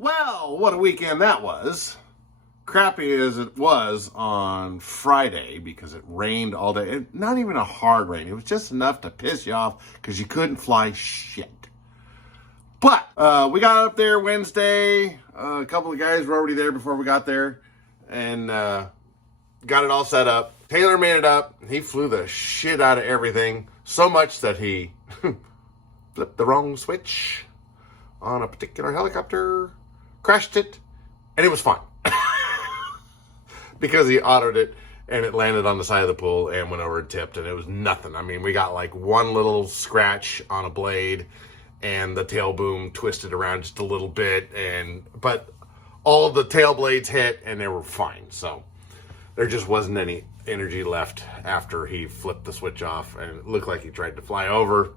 Well, what a weekend that was. Crappy as it was on Friday because it rained all day. Not even a hard rain. It was just enough to piss you off because you couldn't fly shit. But we got up there Wednesday. A couple of guys were already there before we got there. And got it all set up. Taylor made it up. He flew the shit out of everything. So much that he flipped the wrong switch on a particular helicopter. Crashed it. And it was fine. Because he autoed it and it landed on the side of the pool and went over and tipped, and it was nothing. I mean, we got like one little scratch on a blade and the tail boom twisted around just a little bit, but all of the tail blades hit and they were fine. So there just wasn't any energy left after he flipped the switch off, and it looked like he tried to fly over.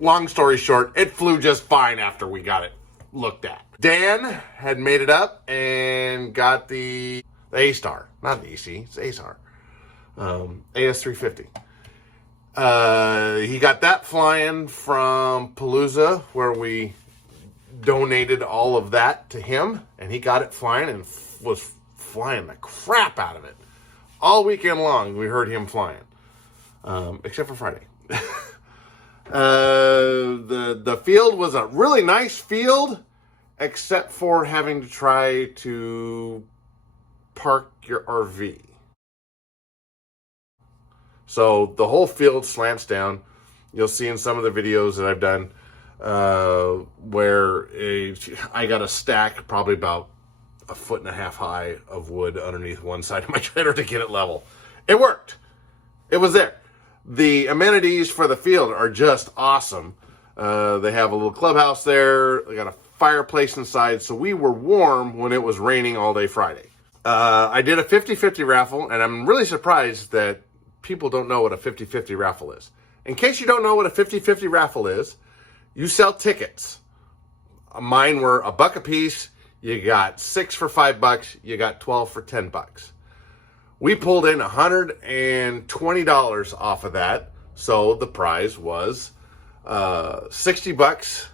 Long story short, it flew just fine after we got it looked at. Dan had made it up and got the A-Star, not the EC, it's A-Star, AS350. He got that flying from Palooza, where we donated all of that to him, and he got it flying and was flying the crap out of it. All weekend long, we heard him flying, except for Friday. The field was a really nice field, except for having to try to park your RV. So the whole field slants down. You'll see in some of the videos that I've done where I got a stack probably about 1.5 feet high of wood underneath one side of my trailer to get it level. It worked. It was there. The amenities for the field are just awesome. They have a little clubhouse there. They got a fireplace inside, so we were warm when it was raining all day Friday. I did a 50-50 raffle, and I'm really surprised that people don't know what a 50-50 raffle is. In case you don't know what a 50-50 raffle is, you sell tickets. Mine were $1 a piece. You got 6 for $5. You got 12 for $10. We pulled in $120 off of that, so the prize was $60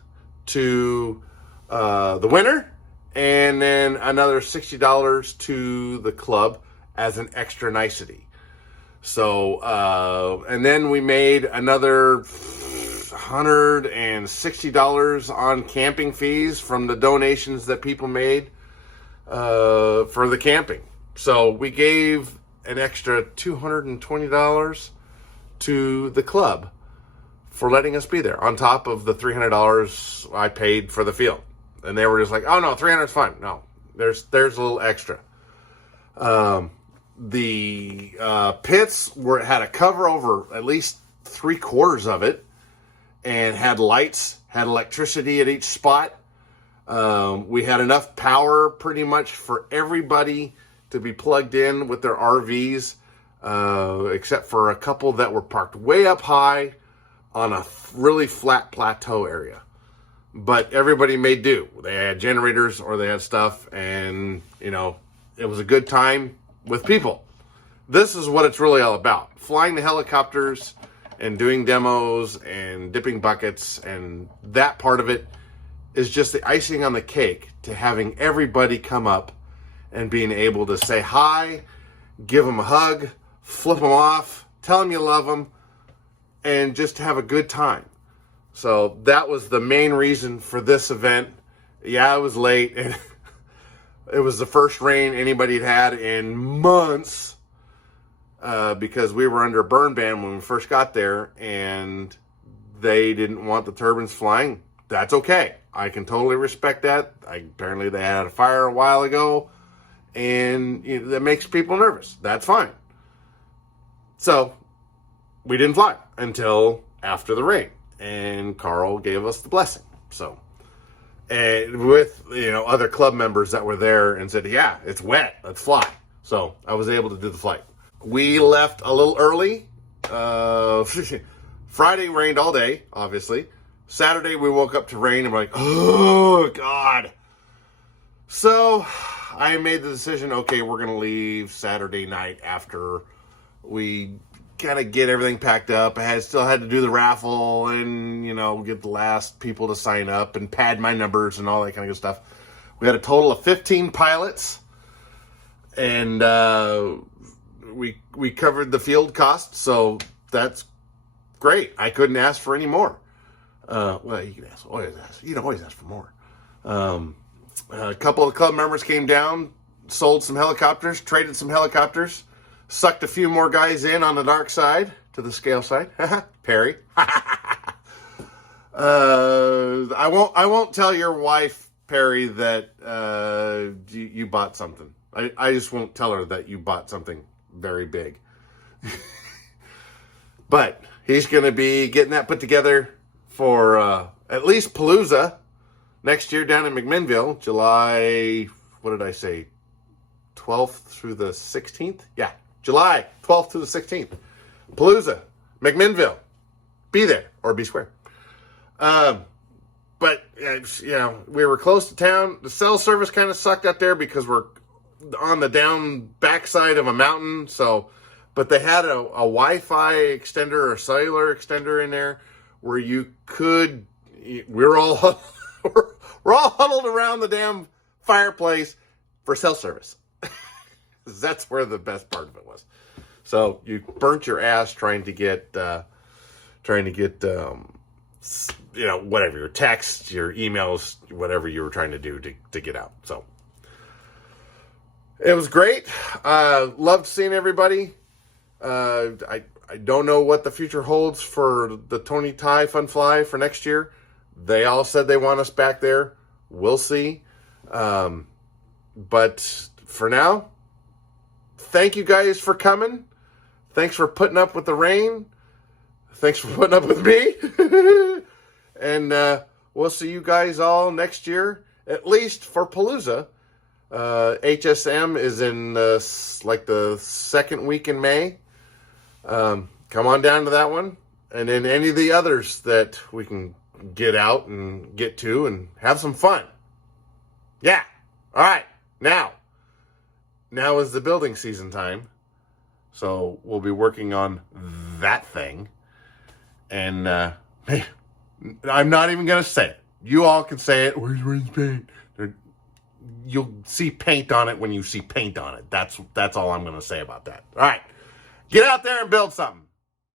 to the winner, and then another $60 to the club as an extra nicety. So, and then we made another $160 on camping fees from the donations that people made for the camping. So we gave an extra $220 to the club for letting us be there, on top of the $300 I paid for the field. And they were just like, oh no, $300 is fine. No, there's a little extra. The pits had a cover over at least 3/4 of it, and had lights, had electricity at each spot. We had enough power pretty much for everybody to be plugged in with their RVs, except for a couple that were parked way up high on a really flat plateau area. But everybody made do. They had generators or they had stuff, and, it was a good time with people. This is what it's really all about. Flying the helicopters and doing demos and dipping buckets, and that part of it is just the icing on the cake to having everybody come up and being able to say hi, give them a hug, flip them off, tell them you love them, and just have a good time. So that was the main reason for this event. Yeah, it was late, and it was the first rain anybody had in months, because we were under a burn ban when we first got there, and they didn't want the turbines flying. That's okay. I can totally respect that. Apparently they had a fire a while ago, and that makes people nervous. That's fine. So we didn't fly until after the rain, and Carl gave us the blessing. So, and with other club members that were there, and said, yeah, it's wet, let's fly. So I was able to do the flight. We left a little early. Friday rained all day, obviously. Saturday we woke up to rain, and we're like, oh God. So I made the decision, okay, we're going to leave Saturday night after we kind of get everything packed up. I still had to do the raffle and, get the last people to sign up and pad my numbers and all that kind of good stuff. We had a total of 15 pilots, and we covered the field costs, so that's great. I couldn't ask for any more. Well, you can always ask for more. A couple of club members came down, sold some helicopters, traded some helicopters, sucked a few more guys in on the dark side to the scale side. Perry. I won't tell your wife, Perry, that you bought something. I just won't tell her that you bought something very big. But he's going to be getting that put together for at least Palooza next year down in McMinnville, July, what did I say, 12th through the 16th? Yeah, July 12th through the 16th. Palooza, McMinnville. Be there, or be square. But, we were close to town. The cell service kind of sucked out there because we're on the down backside of a mountain. But they had a Wi-Fi extender or cellular extender in there where we're all huddled around the damn fireplace for cell service. That's where the best part of it was. So you burnt your ass trying to get whatever, your texts, your emails, whatever you were trying to do to get out. So it was great. Loved seeing everybody. I don't know what the future holds for the Tony Ty Fun Fly for next year. They all said they want us back there. We'll see. But for now, thank you guys for coming. Thanks for putting up with the rain. Thanks for putting up with me. And we'll see you guys all next year, at least for Palooza. HSM is in the second week in May. Come on down to that one. And then any of the others that we can get out and get to and have some fun. Yeah. All right. Now is the building season time. So we'll be working on that thing. And I'm not even going to say it. You all can say it. Where's paint? You'll see paint on it when you see paint on it. That's all I'm going to say about that. All right. Get out there and build something.